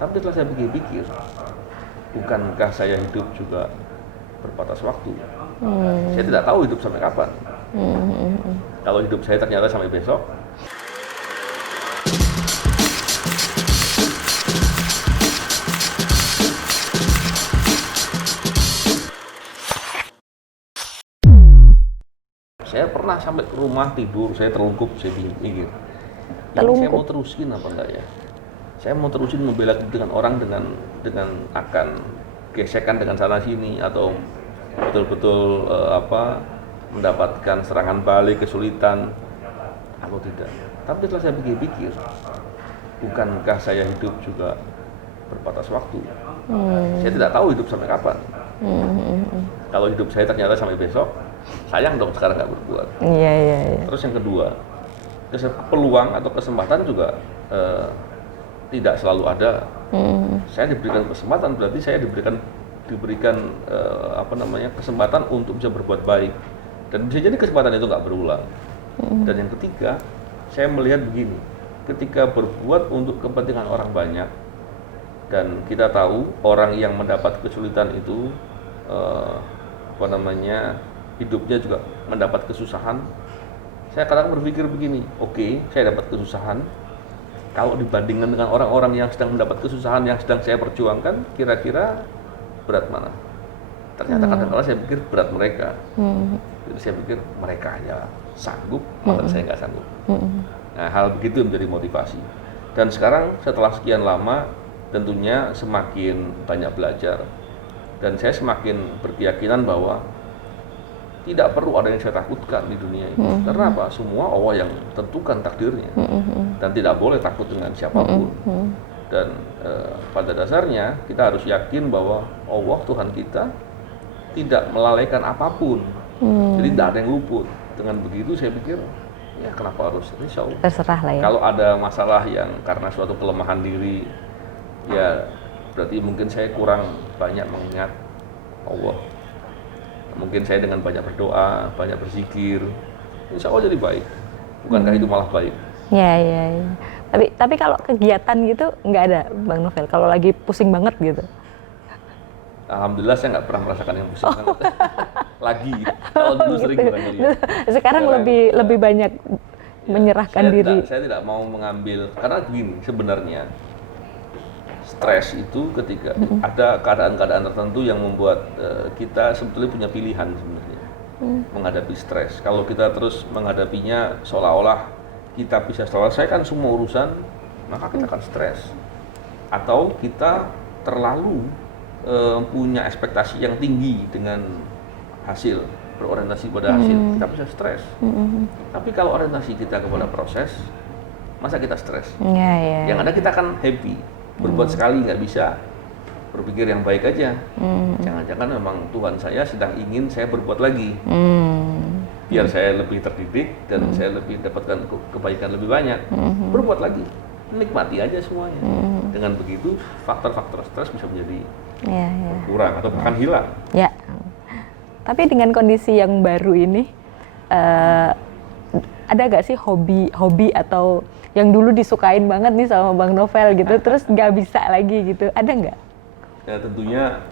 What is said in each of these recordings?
Tapi setelah saya pikir-pikir, bukankah saya hidup juga berbatas waktu? Saya tidak tahu hidup sampai kapan. Kalau hidup saya ternyata sampai besok, saya pernah sampai ke rumah tidur, saya terlungkup, saya pikir, ini saya mau terusin apa enggak ya? Saya mau terusin membela dengan orang dengan akan gesekan dengan sana sini atau betul-betul mendapatkan serangan balik, kesulitan atau tidak. Tapi setelah saya pikir-pikir, bukankah saya hidup juga berbatas waktu? Saya tidak tahu hidup sampai kapan. Kalau hidup saya ternyata sampai besok, sayang dong sekarang nggak berbuat. Iya. Terus yang kedua, peluang atau kesempatan juga tidak selalu ada. Saya diberikan kesempatan, berarti saya diberikan kesempatan untuk bisa berbuat baik, dan bisa jadi kesempatan itu nggak berulang. Dan yang ketiga, saya melihat begini, ketika berbuat untuk kepentingan orang banyak, dan kita tahu orang yang mendapat kesulitan itu hidupnya juga mendapat kesusahan. Saya kadang berpikir begini, oke, saya dapat kesusahan, kalau dibandingkan dengan orang-orang yang sedang mendapat kesusahan yang sedang saya perjuangkan, kira-kira berat mana? Ternyata kadang-kadang saya pikir berat mereka. Jadi saya pikir mereka ya sanggup, malah saya nggak sanggup. Nah, hal begitu menjadi motivasi. Dan sekarang setelah sekian lama, tentunya semakin banyak belajar, dan saya semakin berkeyakinan bahwa tidak perlu ada yang saya takutkan di dunia ini. Karena apa? Semua Allah yang tentukan takdirnya, dan tidak boleh takut dengan siapapun. Dan pada dasarnya kita harus yakin bahwa Allah, Tuhan kita, tidak melalaikan apapun. Jadi tidak ada yang luput. Dengan begitu saya pikir, ya kenapa harus risau? Terserah lah ya. Kalau ada masalah yang karena suatu kelemahan diri, ya berarti mungkin saya kurang banyak mengingat Allah. Mungkin saya dengan banyak berdoa, banyak berzikir, insya Allah jadi baik. Bukankah itu malah baik? Iya. Tapi kalau kegiatan gitu nggak ada, Bang Novel. Kalau lagi pusing banget gitu. Alhamdulillah saya nggak pernah merasakan yang pusing banget. Lagi. Kalau dulu sering barangkali. Sekarang lebih banyak menyerahkan diri. Saya tidak mau mengambil, karena begini sebenarnya. Stres itu ketika ada keadaan-keadaan tertentu yang membuat kita sebetulnya punya pilihan sebenarnya menghadapi stres. Kalau kita terus menghadapinya seolah-olah kita bisa selesaikan semua urusan, maka kita akan stres. Atau kita terlalu punya ekspektasi yang tinggi dengan hasil, berorientasi pada hasil, kita bisa stres. Tapi kalau orientasi kita kepada proses, masa kita stres? Yang ada kita akan happy. Berbuat sekali nggak bisa, berpikir yang baik aja. Jangan-jangan memang Tuhan saya sedang ingin saya berbuat lagi, biar saya lebih terdidik dan saya lebih dapatkan kebaikan lebih banyak. Berbuat lagi, nikmati aja semuanya. Dengan begitu faktor-faktor stres bisa menjadi berkurang atau bahkan hilang. Ya. Tapi dengan kondisi yang baru ini, ada nggak sih hobi atau yang dulu disukain banget nih sama Bang Novel gitu, terus nggak bisa lagi gitu, ada nggak? Ya tentunya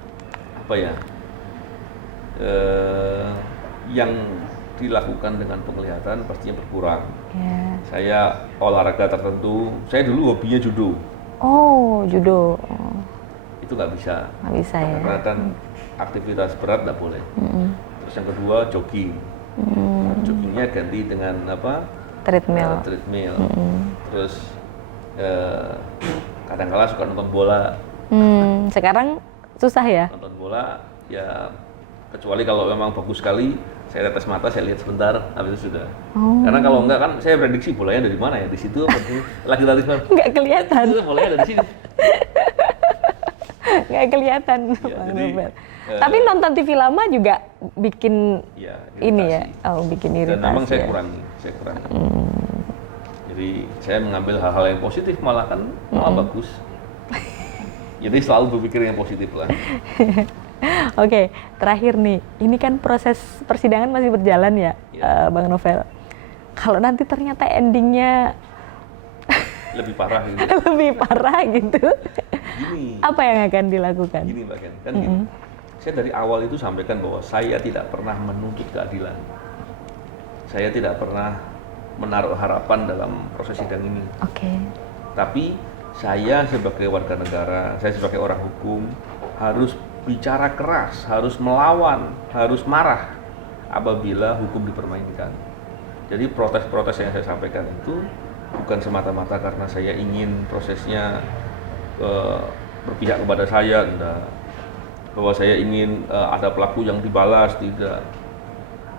yang dilakukan dengan penglihatan pastinya berkurang. Saya olahraga tertentu, saya dulu hobinya judo. Oh, judo. Itu nggak bisa. Nggak bisa ya. Karena kan aktivitas berat nggak boleh. Terus yang kedua jogging. Joggingnya ganti dengan treadmill. Terus kadang-kala suka nonton bola. Sekarang susah ya? Nonton bola ya, kecuali kalau memang bagus sekali, saya tetes mata, saya lihat sebentar, habis itu sudah. Karena kalau enggak kan saya prediksi bolanya dari mana ya, di situ lagi lari kan? Nggak kelihatan. Itu bolanya dari sini. Nggak kelihatan, Bang Novel. Tapi nonton TV lama juga bikin ini ya, bikin iritasi. Dan memang saya kurangi. Jadi saya mengambil hal-hal yang positif, malah bagus. Jadi selalu berpikir yang positif lah. Oke, terakhir nih, ini kan proses persidangan masih berjalan ya, Bang Novel. Kalau nanti ternyata endingnya lebih parah gitu. lebih parah gitu, Gini. Apa yang akan dilakukan? Gini Mbak Ken, kan gini. Saya dari awal itu sampaikan bahwa saya tidak pernah menuntut keadilan. Saya tidak pernah menaruh harapan dalam proses sidang ini. Oke. Tapi saya sebagai warga negara, saya sebagai orang hukum harus bicara keras, harus melawan, harus marah apabila hukum dipermainkan. Jadi protes-protes yang saya sampaikan itu bukan semata-mata karena saya ingin prosesnya berpihak kepada saya, enggak. Bahwa saya ingin ada pelaku yang dibalas, tidak.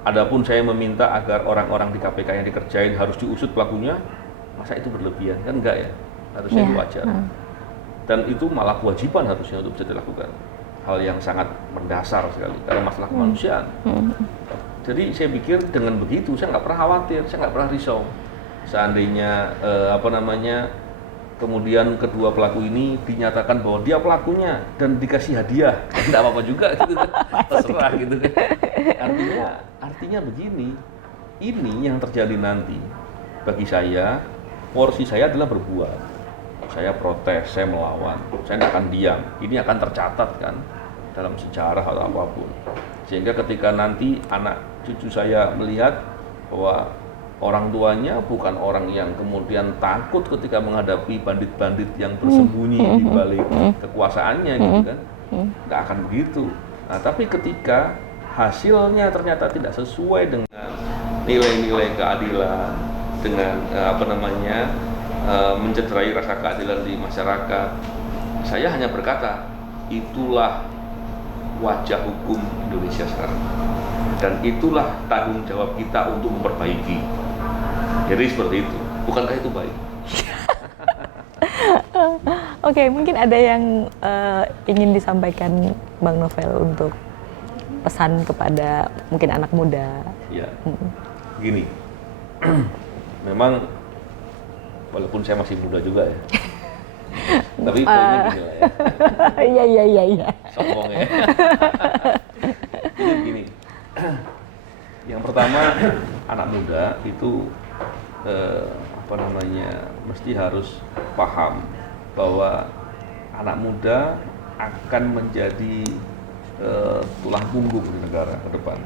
Adapun saya meminta agar orang-orang di KPK yang dikerjain harus diusut pelakunya, masa itu berlebihan? Kan enggak ya, harusnya itu wajar. Dan itu malah kewajiban harusnya untuk bisa dilakukan. Hal yang sangat mendasar sekali, karena masalah kemanusiaan. Jadi saya pikir dengan begitu, saya nggak pernah khawatir, saya nggak pernah risau. Seandainya kemudian kedua pelaku ini dinyatakan bahwa dia pelakunya dan dikasih hadiah, tidak apa-apa juga gitu kan, terserah gitu kan. Artinya begini, ini yang terjadi nanti bagi saya, porsi saya adalah berbuat. Saya protes, saya melawan, saya tidak akan diam. Ini akan tercatat kan dalam sejarah atau apapun. Sehingga ketika nanti anak cucu saya melihat bahwa orang tuanya bukan orang yang kemudian takut ketika menghadapi bandit-bandit yang bersembunyi di balik kekuasaannya gitu kan, nggak akan begitu. Nah, tapi ketika hasilnya ternyata tidak sesuai dengan nilai-nilai keadilan, dengan mencederai rasa keadilan di masyarakat, saya hanya berkata, itulah wajah hukum Indonesia sekarang. Dan itulah tanggung jawab kita untuk memperbaiki. Jadi seperti itu. Bukankah itu baik? Oke, mungkin ada yang ingin disampaikan Bang Novel untuk pesan kepada mungkin anak muda. Ya, gini. Memang walaupun saya masih muda juga ya. Tapi poinnya gini lah ya. Iya. Sombong ya. Jadi gini. Yang pertama, anak muda itu mesti harus paham bahwa anak muda akan menjadi tulang punggung di negara ke depan.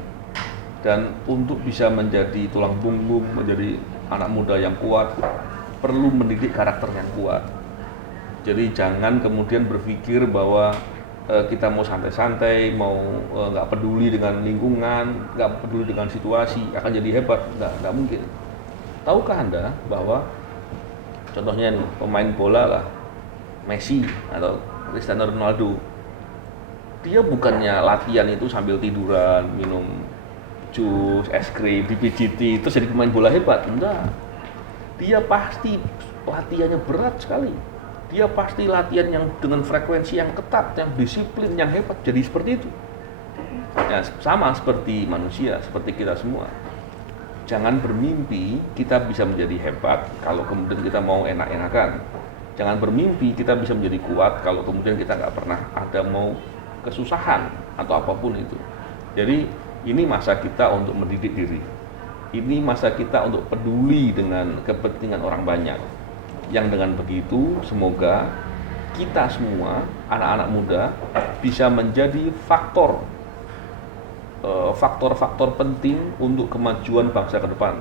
Dan untuk bisa menjadi tulang punggung, menjadi anak muda yang kuat, perlu mendidik karakter yang kuat. Jadi jangan kemudian berpikir bahwa kita mau santai-santai, mau nggak peduli dengan lingkungan, nggak peduli dengan situasi, akan jadi hebat. Nggak mungkin. Tahukah Anda bahwa contohnya nih, pemain bola lah, Messi atau Cristiano Ronaldo, dia bukannya latihan itu sambil tiduran, minum jus, es krim, dipijiti, terus jadi pemain bola hebat. Enggak. Dia pasti latihannya berat sekali. Dia pasti latihan yang dengan frekuensi yang ketat, yang disiplin, yang hebat. Jadi seperti itu. Ya, sama seperti manusia, seperti kita semua. Jangan bermimpi kita bisa menjadi hebat kalau kemudian kita mau enak-enakan. Jangan bermimpi kita bisa menjadi kuat kalau kemudian kita nggak pernah ada mau kesusahan atau apapun itu. Jadi ini masa kita untuk mendidik diri. Ini masa kita untuk peduli dengan kepentingan orang banyak. Yang dengan begitu semoga kita semua anak-anak muda bisa menjadi faktor-faktor penting untuk kemajuan bangsa ke depan.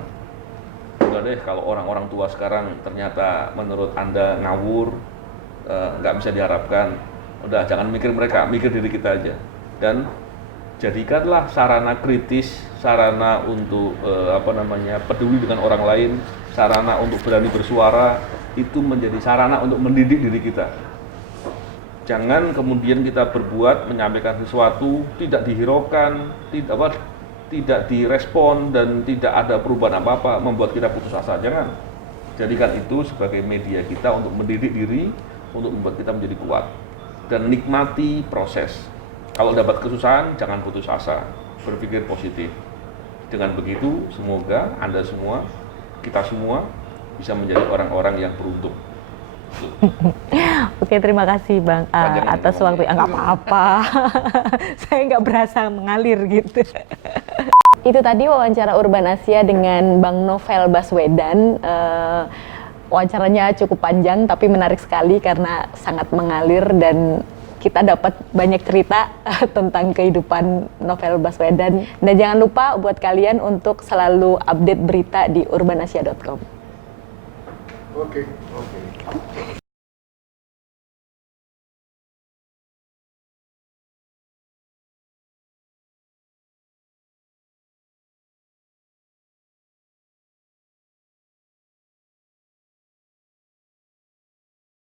Udah deh, kalau orang-orang tua sekarang ternyata menurut Anda ngawur, nggak bisa diharapkan, udah jangan mikir mereka, mikir diri kita aja. Dan jadikanlah sarana kritis, sarana untuk peduli dengan orang lain, sarana untuk berani bersuara, itu menjadi sarana untuk mendidik diri kita. Jangan kemudian kita berbuat, menyampaikan sesuatu, tidak dihiraukan, tidak direspon, dan tidak ada perubahan apa-apa, membuat kita putus asa. Jangan. Jadikan itu sebagai media kita untuk mendidik diri, untuk membuat kita menjadi kuat. Dan nikmati proses. Kalau dapat kesusahan, jangan putus asa, berpikir positif. Dengan begitu, semoga Anda semua, kita semua, bisa menjadi orang-orang yang beruntung. Oke, terima kasih Bang atas waktu. Nggak apa-apa, saya nggak berasa mengalir gitu. Itu tadi wawancara Urban Asia dengan Bang Novel Baswedan. wawancaranya cukup panjang tapi menarik sekali karena sangat mengalir dan kita dapat banyak cerita tentang kehidupan Novel Baswedan. Dan jangan lupa buat kalian untuk selalu update berita di urbanasia.com. Oke.